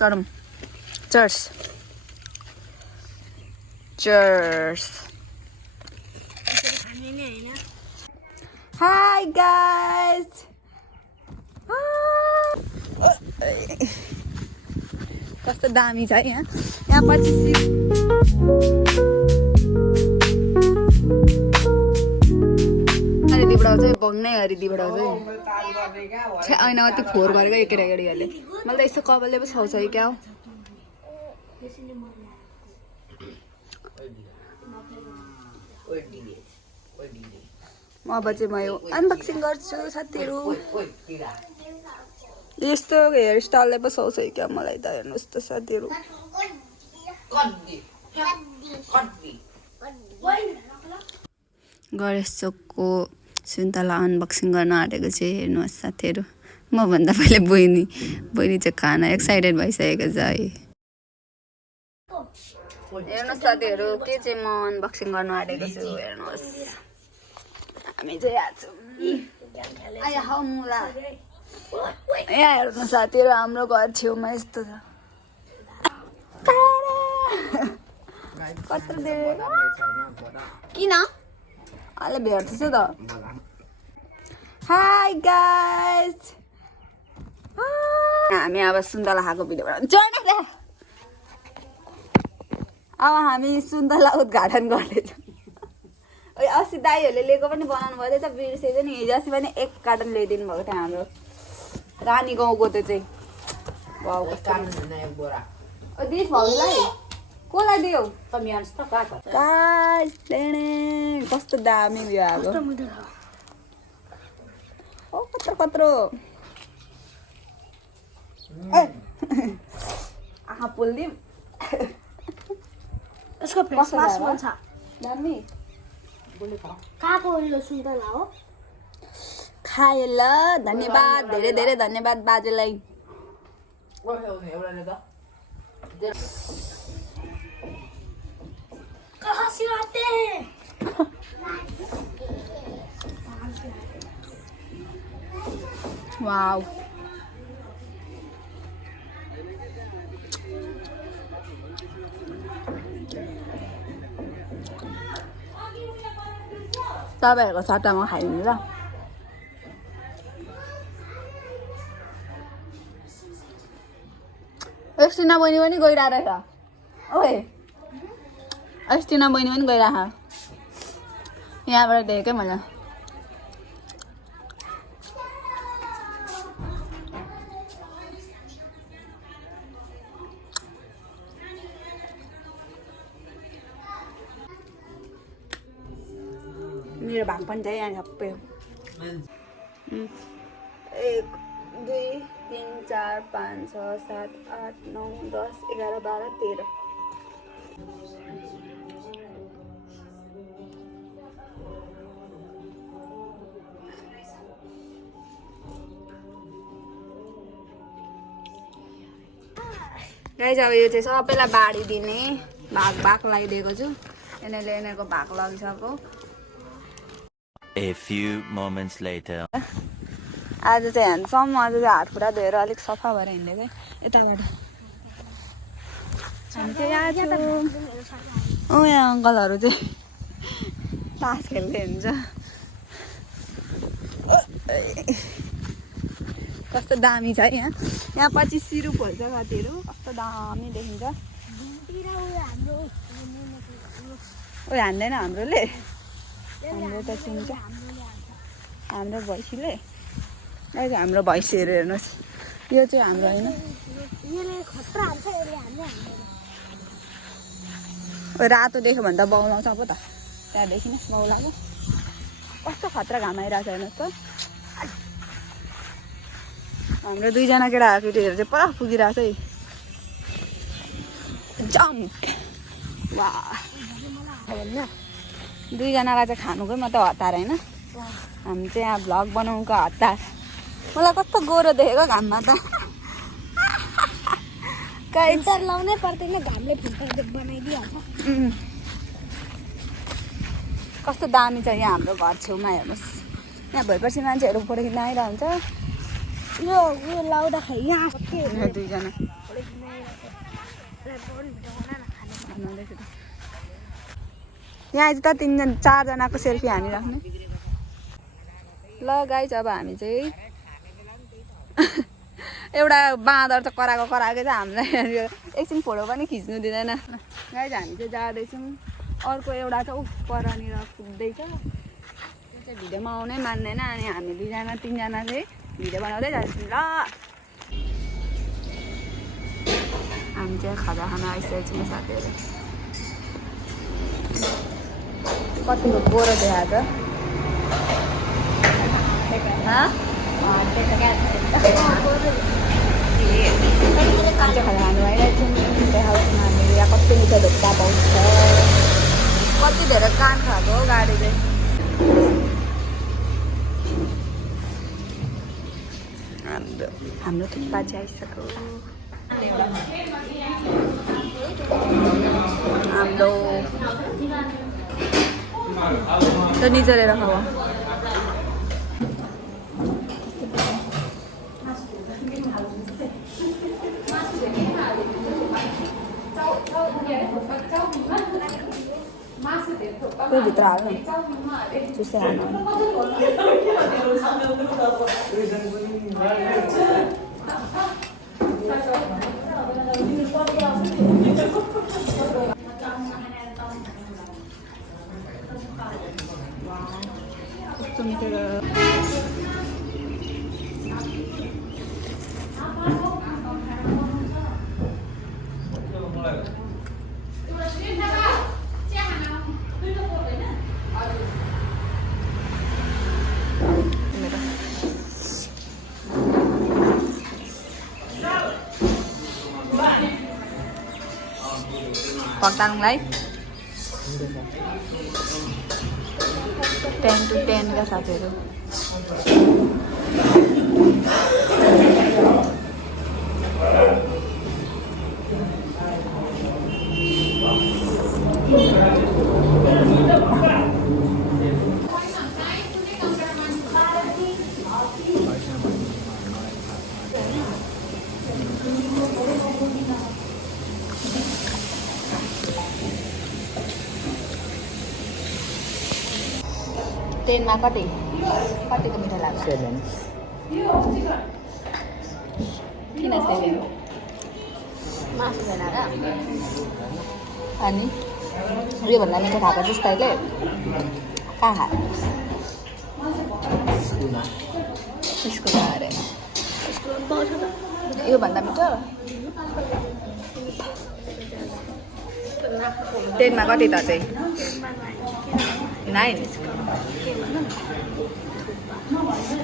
गरौँ church church hi guys कस्तो दामी छ है यहाँ पछि हरिदीबाट चाहिँ बग्नै हरिदीबाट चाहिँ ऐना कति फोहोर गरेको एक केटाकेटीहरूले मैले त यस्तो कपालले पो छाउँछ कि क्या हो अब चाहिँ म यो अनबक्सिङ गर्छु साथीहरू यस्तो हेयरस्टाइलले पो छाउँछ क्या मलाई त हेर्नुहोस् त साथीहरू गणेश चोकको सुन्तला अनबक्सिङ गर्न आँटेको चाहिँ हेर्नुहोस् साथीहरू मभन्दा पहिले बहिनी चाहिँ खाना एक्साइटेड भइसकेको छ है हेर्नुहोस् साथीहरू के चाहिँ म अनबक्सिङ गर्न आँटेको छु हेर्नुहोस् हामी चाहिँ यहाँ मुला यहाँ हेर्नु साथीहरू हाम्रो घर छेउमा यस्तो छ कत्रो किन अहिले भेट्दैछु त हाई गाइज हामी अब सुन्तला खाएको भिडियो बनाउँछौँ अब हामी सुन्तला उद्घाटन गर्दैछौँ अस्ति दाईहरूले लिएको पनि बनाउनु भयो त बिर्सेको नि हिजो अस्ति पनि 1 कार्टन ल्याइदिनु भएको थियो हाम्रो रानी गाउँको त्यो चाहिँ दिस भाउलाई कसलाई दियौ कस्तो दामी बिहा ओ कत्रो कत्रो आँखा पोल्दिउँ यसको फेस मास्क पनि छ दामी कहाँको यो सुन्तला हो खाए ल धन्यवाद धेरै धेरै धन्यवाद बाजेलाई कहाँ से आते वाओ तपाईँहरूको सट्टामा खाइदिनु ल अस्टिना बहिनी पनि गइरहेको रहेछ ओए अस्टिना बहिनी पनि गइरहेको यहाँबाट देखेँ मैले मेरो भाग पनि चाहिँ यहाँ सबै 1 2 3 4 5 6 7 8 9 10 11 12 13 गाइस अब यो चाहिँ सबैलाई बाँडिदिने भाग लगाइदिएको छु यिनीहरूले यिनीहरूको भाग लगिसक्यो A few moments later. आज चाहिँ ह्यान्डसम आज चाहिँ हात खुट्टा धोएर अलिक सफा भएर हिँडेको है यताबाट हामी चाहिँ यहाँ छौँ यहाँ अङ्कलहरू चाहिँ तास खेल्दै हुन्छ कस्तो दामी छ है यहाँ पछि सिरुपहरू छ साथीहरू कस्तो दामी देखिन्छ उयो हान्दैन हाम्रोले हाम्रो त चिन्छ हाम्रो भैँसीले हाम्रो भैँसीहरू हेर्नुहोस् यो चाहिँ हाम्रो होइन रातो देख्यो भने त बौलाउँछ अब त त्यहाँदेखि नै बौलाको कस्तो खतरा घाम आइरहेको छ हेर्नुहोस् त हाम्रो दुईजना केटाकेटीहरू चाहिँ पुरा पुगिरहेको छ है जम्प वा दुईजनालाई चाहिँ खानुकै मात्रै हतार होइन हामी चाहिँ यहाँ भ्लग बनाउनुको हतार मलाई कस्तो गोरो देखेको घाममा त फिल्टर लाउनै पर्दैन घामले फिल्टर बनाइदिइहाल्छ कस्तो दामी छ यहाँ हाम्रो घर छेउमा हेर्नुहोस् यहाँ भएपछि मान्छेहरू फोटो खिच्न आइरहन्छ यो लाउँदाखेरि यहाँ दुईजना हुँदैछ त यहाँ चाहिँ त 4जनाको सेल्फी हानिराख्ने ल गाइज अब हामी चाहिँ एउटा बाँदर त कराएको चाहिँ हामीलाई एकछिन फोटो पनि खिच्नु दिँदैन गाइज हामी चाहिँ जाँदैछौँ अर्को एउटा चाहिँ परनिर कुद्दैछ त्यो चाहिँ भिडियोमा आउनै मान्दैन अनि हामी 2जना 3जना चाहिँ भिडियो बनाउँदै जान्छौँ ल हामी चाहिँ खाजा खान आइसकेको छौँ साथीहरू कतिको गोरो देखाएको खाजा खानु आइरहेको छौँ देखाउँछौँ हामीले यहाँ कति मिठो ढोक्का पाउँछ कति धेरै कान खाएको हो गाडीले हाम्रो थुक्पा चाहिँ आइसक्यो हाम्रो त निचलेर खाऊ त्यो भित्र हाल्नु चुसे हाल्नु कस्तो मिठो पक्तानुलाई 10 to 10 का साथीहरू टेनमा कतिको मिठो लाग्छ 7 किन 7 मासु छैन र अनि योभन्दा मिठो खाएको जस्तो तैँले कहाँ खा स्कुल अरे योभन्दा मिठो 10मा कति त चाहिँ 9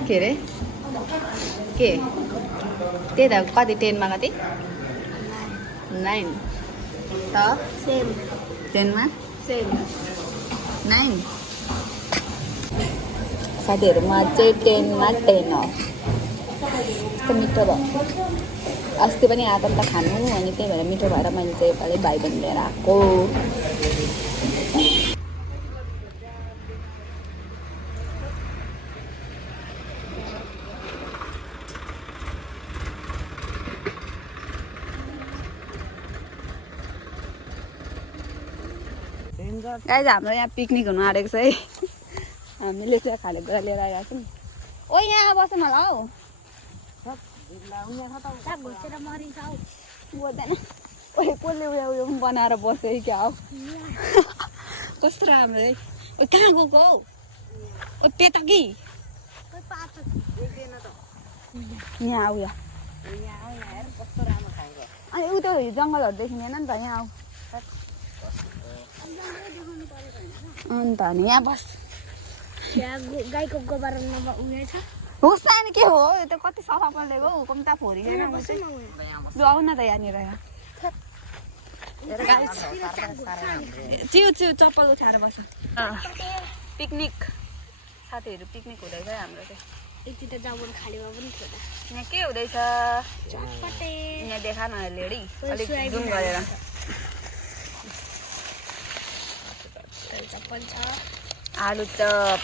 के अरे के त्यही त कति 10मा कति 9 त सेम 10मा सेम 9 साथीहरूमा चाहिँ 10मा 10 हो कस्तो मिठो भयो अस्ति पनि आएको नि त खानु अनि त्यही भएर मिठो भएर मैले चाहिँ योपालि भाइ बहिनी लिएर आएको गाइज हाम्रो यहाँ पिकनिक हुनु आँटेको छ है हामीले चाहिँ खाने कुरा लिएर आइरहेको छौँ ओ यहाँ बस्नु होला हौ बोल्दैन ओ कसले उयो बनाएर बस्यो है क्या हौ कस्तो राम्रो है ओ कहाँ गएको हौ ओ त्यता कि यहाँ आऊ अनि उ त्यो जङ्गलहरू देखिँदैन नि त यहाँ आऊ अन्त नि यहाँ बस गाईको गोबर उयो छ होस् न के हो यो त कति सफा परेको हौ कम्ता फोरिँदैन लु आऊ न त यहाँनिर चिउ चप्पल उठाएर बस पिकनिक साथीहरू पिकनिक हुँदैछ हाम्रो चाहिँ यति त जामुन खालीमा पनि थियो त यहाँ के हुँदैछ यहाँ देखा न लेडी अलिक जुम गरेर आलु चप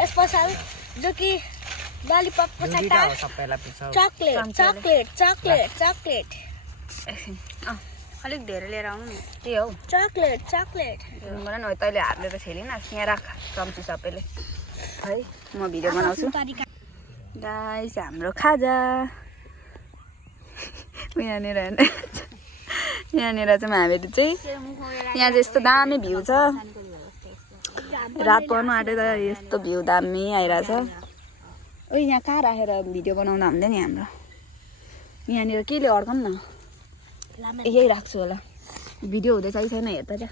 यस पछाडि जो कि ललिपपको साथ चकलेट चकलेट चकलेट चकलेट एकछिन अलिक धेरै लिएर आउनु नि त्यही हौ चकलेट चकलेट मलाई न तैँले हातले त खेलिन यहाँ राख चम्ची सबैले है म भिडियो बनाउँछु गाइस हाम्रो खाजा यहाँनिर यहाँनिर चाहिँ हामीहरू चाहिँ यहाँ चाहिँ यस्तो दामी भ्यू छ रात पर्नु आँटेर यस्तो भ्यू दामी आइरहेछ ओ यहाँ कहाँ राखेर भिडियो बनाउँदा हुँदैन नि हाम्रो यहाँनिर केले अड्कौँ न यही राख्छु होला भिडियो हुँदैछ कि छैन हेर्दा क्या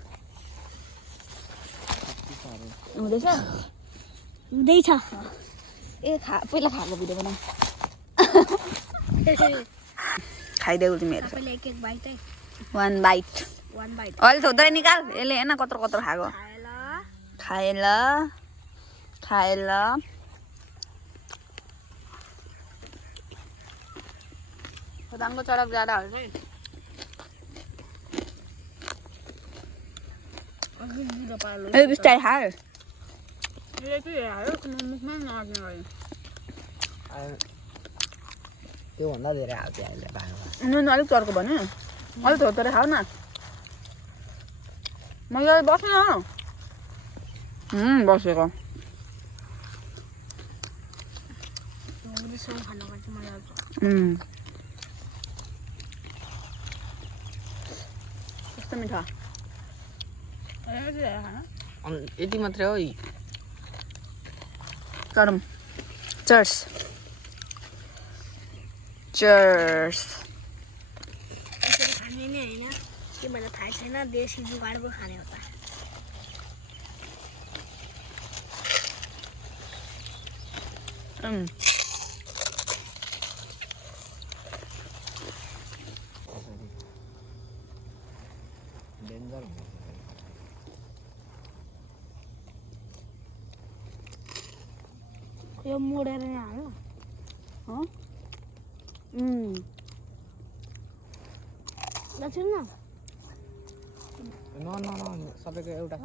हुँदैछ हुँदैछ ए पहिला खाएको भिडियो बनाऊ खाइदेऊ तिमी हेर्छ एक एक बाइट है वान बाइट अहिले थोत्रै निकाल यसले हेर्न कत्रो कत्रो खाएको खाएल खाएल खोदाङको चडक जाँदाहरू चाहिँ ए बिस्तारै खा त्योभन्दा धेरै हाल्छ अहिले भागमा नुन अलिक चर्को भन्यो अलिक थोत्रै खाऊ न मैले बस्नु बसेको कस्तो मिठो यति मात्रै हो गरौँ चर्स चर्स खाने नै होइन के मलाई थाहा छैन देशी जुगाड पो खाने हो त डेन्जर यो मोडेर नै हाल्नु दक्षिण न सबैको एउटा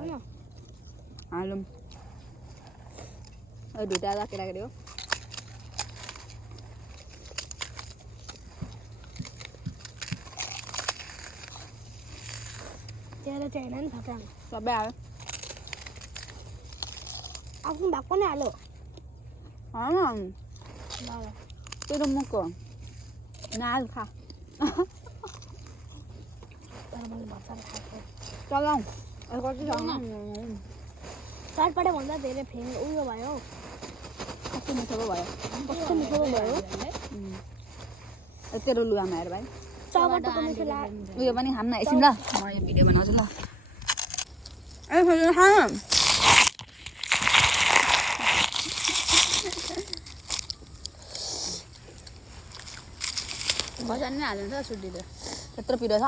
हालौँ दुइटा केटाकेटी हो तेरो चाहिँ होइन नि थप्पा सबै हाल्यो आफ्नो भएको नै हाल्यो त्यो त मुखको नाल खा चलाउँ कति चाटपाटे भन्दा धेरै फेङ उयो भयो कस्तो मिठो पो भयो कस्तो मिठो भयो तेरो लुगामा हेर भाइ चाटपाटेको मिठो लाग्यो उयो पनि खाम न एकछिन ल म यो भिडियो बनाउँछु ल ए खा खोर्सानी नै हाल्नु छ सुटी त त्यत्रो पिरो छ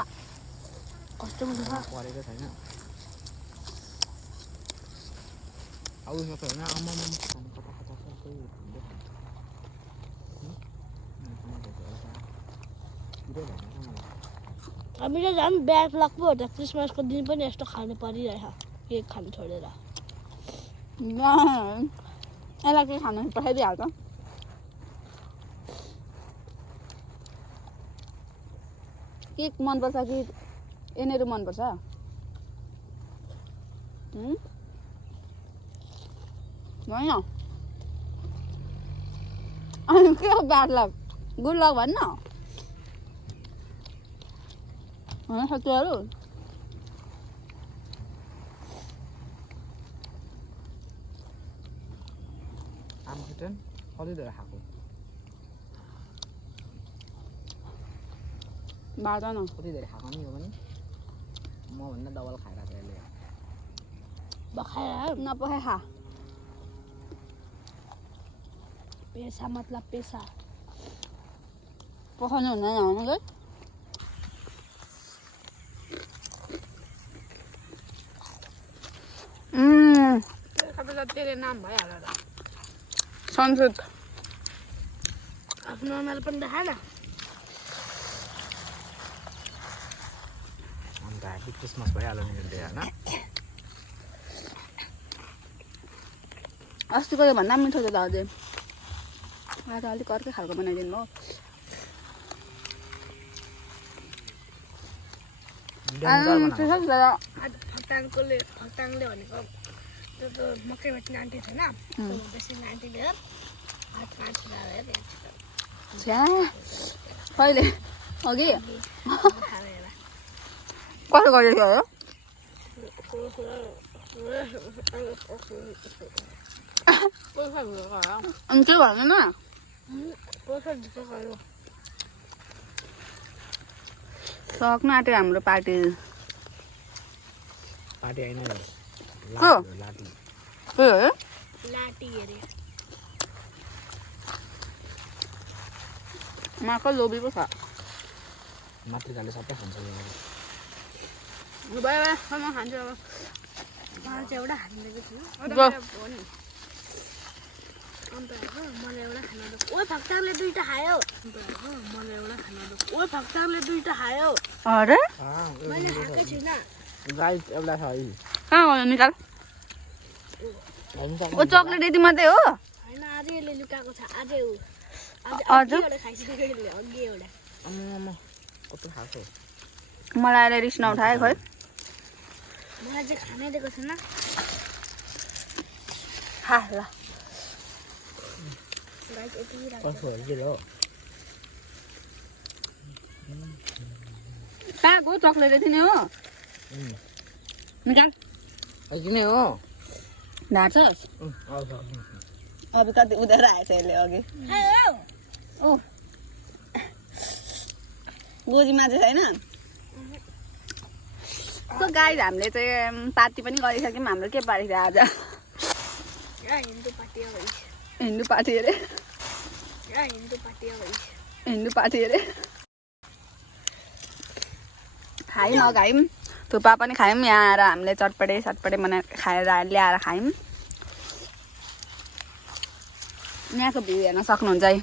कस्तो मिठो छ परेको छैन अब उसमा त होइन हामी त झन् ब्याग लाग्नु हो त क्रिसमसको दिन पनि यस्तो खानु परिरहेछ केक खानु छोडेर यसलाई के खानु पठाइदिइहाल्छ केक मनपर्छ कि यिनीहरू मनपर्छ होइन अनि के हो ब्याड लक गुड लक भन्न होइन सत्यहरू आमखुट्टेन कति धेरै खाएको बाँड्छ न कति धेरै खाएको नि यो पनि मभन्दा डबल खाइरहेको यसले बखाएर नपखाइ खा पेसा मतलब पेसा पखाउनु हुँदैन आउनु गयो तेरो नाम भइहाल्यो त संस्कृत आफ्नो अनुहार पनि देखा न अन्त ह्याप्पी क्रिसमस भइहाल्यो नि यसले होइन अस्तिको यो भन्दा मिठो थियो त अझै आज अलिक अर्कै खालको बनाइदिनु भयो आज फक्ताङले भनेको त्यो मकै बेच्ने आन्टी छैन त्यो बेच्ने आन्टीले हात काटेर कहिले अघि कसो गरेको हो अनि के भन्दैन सक्नु आँट्यो हाम्रो पार्टी पार्टी होइन हो लाटी के हो लाटी अरे माको लोभी पो छ मातृकाले सबै खान्छ भयो भयो म खान्छु अब मलाई चाहिँ एउटा हालिदिएको छु अन्त मलाई एउटा खाना दो ओ फक्ताङले दुईटा खायो मलाई एउटा खाना दो ओ फक्ताङले दुईटा खायो अरे मैले खाएकै छुइनँ गाई एउटा छ है कहाँ गयो निकाल ओ चक्लेट यति मात्रै हो होइन अझै यसले लुकाएको छ अझै ऊ अझै एउटा खाइसकेको यसले अघि एउटा कस्तो खाएको मलाई अहिले रिस नउठायो खोइ मलाई चाहिँ खानै दिएको छैन खा ल गाइस यति कस्तो हो कहाँको चक्लेट यति नै हो निकाल किन हो ढाँट्छस् अब कति उधार आएछ यसले अघि ओ गोजीमा चाहिँ छैन सो गाइस हामीले चाहिँ पार्टी पनि गरिसक्यौँ हाम्रो के पार्टी थियो आज हिन्दू पार्टी हो हिन्दू पार्टी अरे हिन्दू पार्टी हो हिन्दू पार्टी अरे खायौँ खायौँ थुक्पा पनि खायौँ यहाँ आएर हामीले चटपटे बनाएर खाएर ल्याएर खायौँ यहाँको भ्यू हेर्न सक्नुहुन्छ है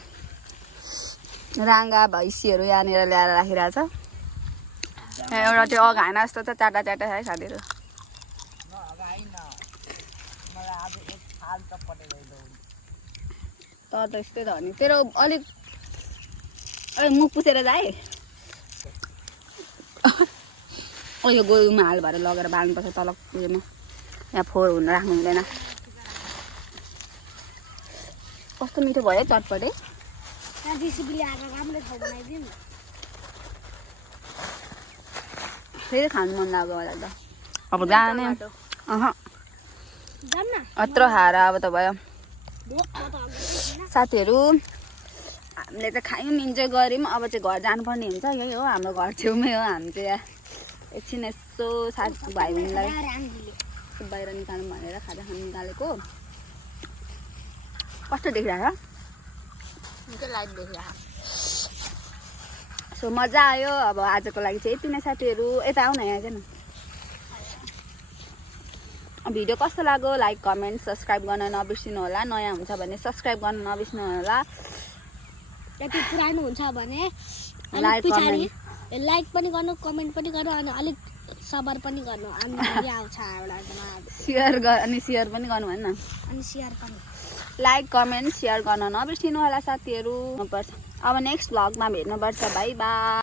राङ्गा भैँसीहरू यहाँनिर ल्याएर राखिरहेछ यहाँ एउटा त्यो अघाना जस्तो छ चाटा छ है साथीहरू त यस्तै त हो नि तेरो अलिक मुख पुछेर जाए यो गोरुमा हाल भएर लगेर बाल्नुपर्छ तल उयोमा यहाँ फोहोर हुन राख्नु हुँदैन कस्तो मिठो भयो चटपटे रेसिपीले आएर राम्रो ठाउँ बनाइदिउँ फेरि खानु मन लाग्यो मलाई त अब जाने जान्न अत्रो खाएर अब त भयो साथीहरू हामीले चाहिँ खायौँ इन्जोय गऱ्यौँ अब चाहिँ घर जानुपर्ने हुन्छ यही हो हाम्रो घर छेउमै हो हामी चाहिँ यहाँ एकछिन यसो साथी भाइ बहिनीलाई बाहिर निकाल्नु भनेर खाजा खानु निकालेको कस्तो देखिरहेको निकै लाइट देखिरहेको सो मजा आयो अब आजको लागि चाहिँ यति नै साथीहरू यता आउन यहाँ चाहिँ भिडियो कस्तो लाग्यो लाइक कमेन्ट सब्सक्राइब गर्न नबिर्सिनु होला नयाँ हुन्छ भने सब्सक्राइब गर्न नबिर्सिनु होला यति पुरानो हुन्छ भने लाइक पछाडि लाइक पनि गर्नु कमेन्ट पनि गर्नु अनि अलिक सबर पनि गर्नु अनि मजा आउँछ एउटा सेयर पनि गर्नु भएन अनि सेयर पनि लाइक कमेन्ट सेयर गर्न नबिर्सिनु होला साथीहरू पर्छ अब नेक्स्ट भ्लगमा भेट्नुपर्छ बाई बाई